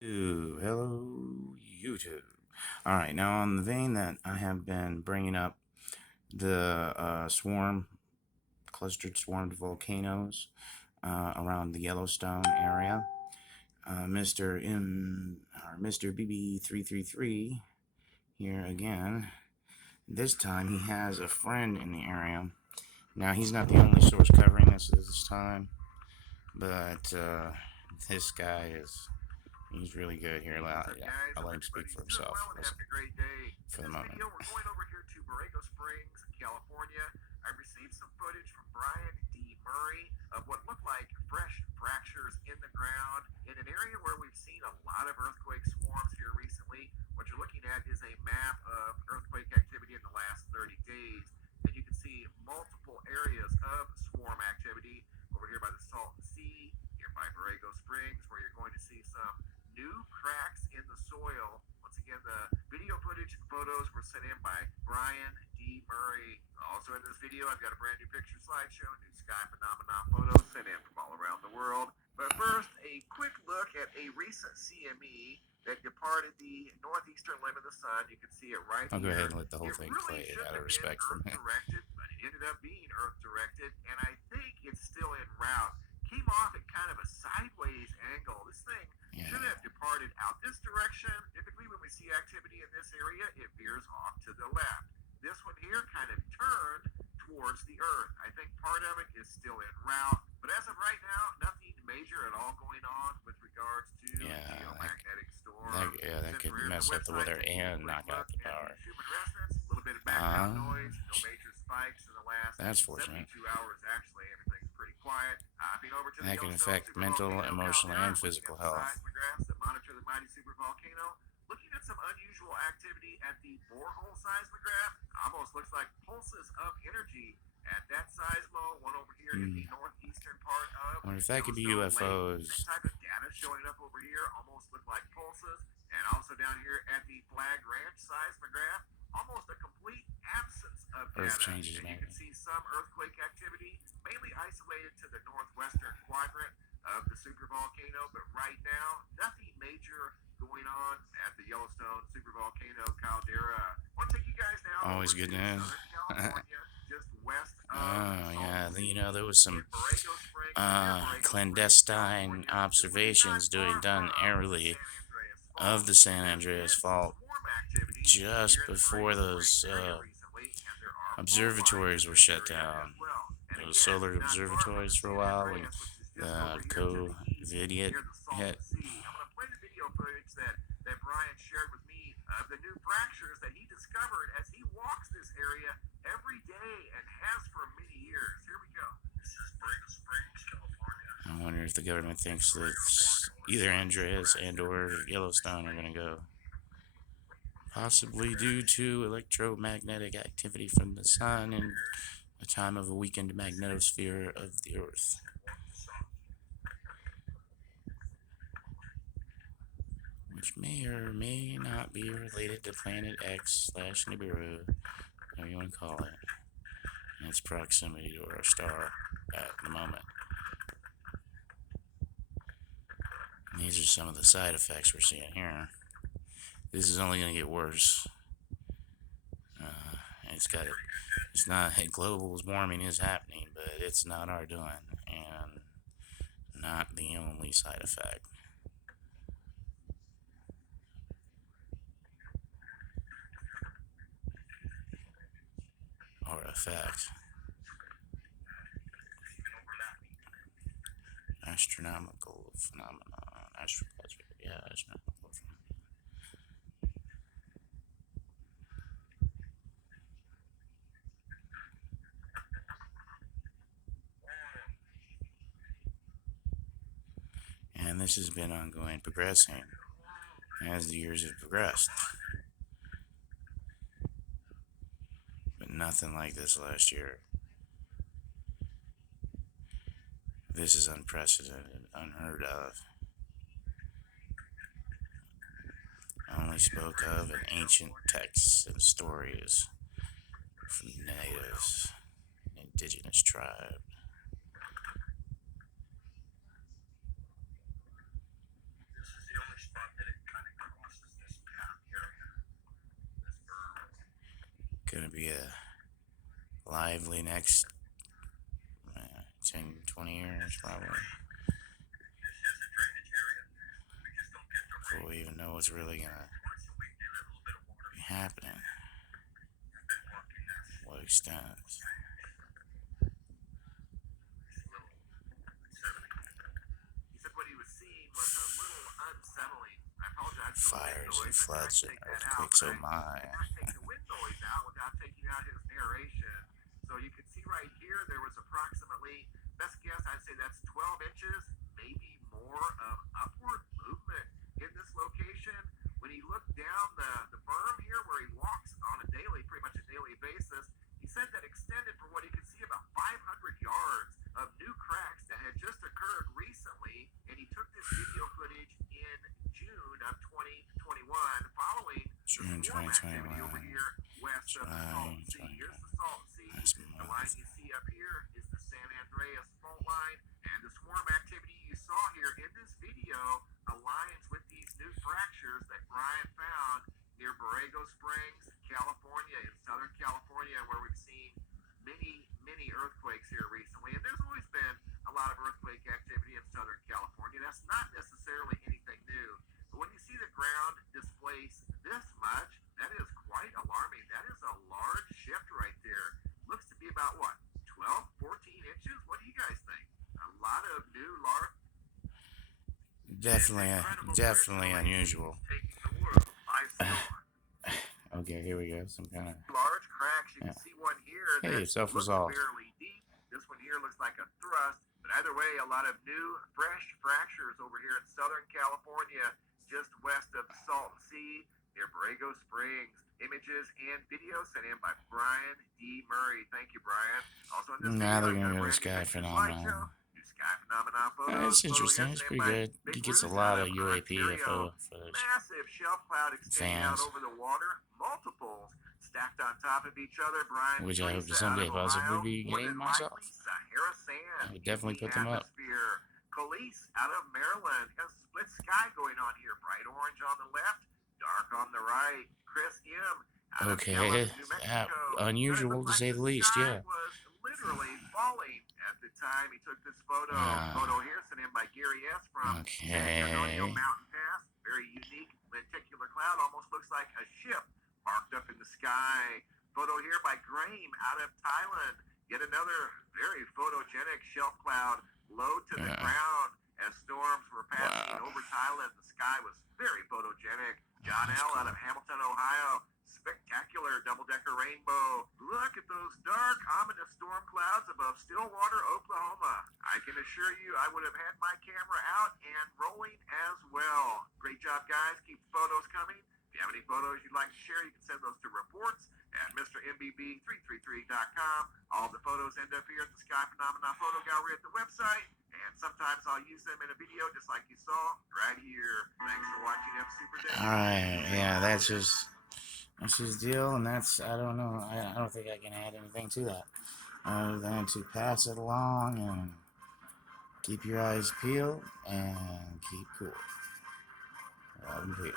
Hello, YouTube. All right, now on the vein that I have been bringing up the clustered swarmed volcanoes around the Yellowstone area, Mr. BB333 here again. This time he has a friend in the area. Now he's not the only source covering this time, but this guy is he's really good here. I'll let him speak for himself for the moment. We're going over here to Borrego Springs, California. I received some footage from Brian D. Murray of what looked like fresh fractures in the ground in an area where we've seen a lot of earthquake swarms here recently. What you're looking at is a map of earthquake activity in the last 30 days. And you can see multiple areas of swarm activity over here by the Salton Sea, here by Borrego Springs, where you're going to see some new cracks in the soil. Once again, the video footage and photos were sent in by Brian D. Murray. Also in this video, I've got a brand new picture slideshow, new sky phenomenon photos sent in from all around the world. But first, a quick look at a recent CME that departed the northeastern limb of the sun. You can see it right I'll here. go ahead and let the whole It thing really play shouldn't out of have been respect for Earth me. directed, but it ended up being Earth directed, and I think it's still en route. Came off at kind of a sideways angle. This thing should have departed out this direction. Typically, when we see activity in this area, it veers off to the left. This one here kind of turned towards the Earth. I think part of it is still en route, but as of right now, nothing major at all going on with regards to geomagnetic storm. That could mess up the weather and knock out the power. Human residents, a little bit of background noise, no major spikes in the last That's fortunate. 72 hours. Actually, everything's pretty quiet. Hopping over to the That can Yellowstone affect mental, emotional, and physical health. seismographs that monitor the mighty supervolcano. Looking at some unusual activity at the borehole seismograph, almost looks like pulses of energy at that seismo. One over here in the northeastern part of. I wonder if that could be UFOs. Same type of data showing up over here, almost look like pulses. And also down here at the Flag Ranch seismograph, almost a complete absence of data. Earth changes, and man. you can see some earthquake activity, mainly isolated to the northwestern quadrant of the supervolcano, but right now, nothing major going on at the Yellowstone supervolcano caldera. I want to take you guys now Always good news. California, just west of yeah, there was some clandestine observations done early of the San Andreas fault just before those observatories were shut down. Those solar observatories for a while when the COVID hit. I'm going to play the video footage that Brian shared with me of the new fractures that he discovered as he walks this area every day and has for many years. Here we go. This is Borrego Springs, California. I wonder if the government thinks that either Andreas and or Yellowstone are going to go. Possibly due to electromagnetic activity from the sun and a time of a weakened magnetosphere of the Earth. Which may or may not be related to Planet X / Nibiru, whatever you want to call it, and its proximity to our star at the moment. And these are some of the side effects we're seeing here. This is only going to get worse. It's not, global warming is happening, but it's not our doing, and not the only side effect. Or effect. Astronomical phenomenon. Astronomical phenomenon. And this has been ongoing, progressing as the years have progressed. But nothing like this last year. This is unprecedented, unheard of. Only spoke of in ancient texts and stories from natives, indigenous tribe. This is the only spot going to be a lively next 10, 20 years probably. Before we even know what's really going to be happening. What extent? He said what he was seeing was a little unsettling. I apologize for the wind Fires and noise. I tried floods to and take that out, earthquakes, but oh my. I could not take the wind noise out without taking out his narration. So you can see right here, there was approximately, best guess, I'd say that's 12 inches, maybe more of upward movement in this location. When he looked down the berm here where he walks on a daily, pretty much a daily basis, he said that extended for what he could see about 500 yards of new cracks that had just occurred recently, and he took this video footage in June of 2021 following June the storm activity 2021. over here west of the Salton Sea. Here's the Salton Sea. The line you see up here is the San Andreas fault line, and the swarm activity you saw here in this video aligns with these new fractures that Brian found near Borrego Springs, California, in Southern California, where we've seen many earthquakes here recently. And there's always been a lot of earthquake activity in Southern California. That's not necessarily anything new. But when you see the ground displace this much, that is quite alarming. That is a large shift right there. Looks to be about what, 12, 14 inches? What do you guys think? A lot of new large. Definitely unusual. Okay, here we go. Some kind of large cracks. You can see one here hey, that looks self-resolved. fairly deep. This one here looks like a thrust. But either way, a lot of new, fresh fractures over here in Southern California, just west of the Salton Sea, near Borrego Springs. Images and video sent in by Brian D. Murray. Thank you, Brian. Also in this Now they're video, gonna go to brand new Sky picture Phenomenon. slideshow. New Sky Phenomenon photos. That's interesting. It's pretty good. He gets a lot of UAP Ontario. footage. Massive shelf cloud extending out over the water. Multiples stacked on top of each other. Brian, which I hope to Lisa someday out of possibly Ohio, be more getting than myself. likely Sahara sand I would definitely in put the them up. atmosphere. Police out of Maryland. Got a split sky going on here. Bright orange on the left, dark on the right. Chris M. out of Okay, Gallup, New Mexico. unusual to say the least, yeah. Was literally falling at the time he took this photo. Photo here sent in by Gary S. from San Antonio Mountain Pass. Very unique lenticular cloud. Almost looks like a ship parked up in the sky. Photo here by Graham out of Thailand. Yet another very photogenic shelf cloud low to the ground as storms were passing over Thailand. The sky was very photogenic. John L. out of Hamilton, Ohio. Spectacular double-decker rainbow. Look at those dark, ominous storm clouds above Stillwater, Oklahoma. I can assure you I would have had my camera out and rolling as well. Great job, guys. Keep the photos coming. If you have any photos you'd like to share, you can send those to reports at MrMBB333.com. All the photos end up here at the Sky Phenomena Photo Gallery at the website. And sometimes I'll use them in a video just like you saw right here. Thanks for watching M Super Day. Alright, yeah, that's his deal, and that's, I don't know, I don't think I can add anything to that other than to pass it along and keep your eyes peeled and keep cool. Love and peace.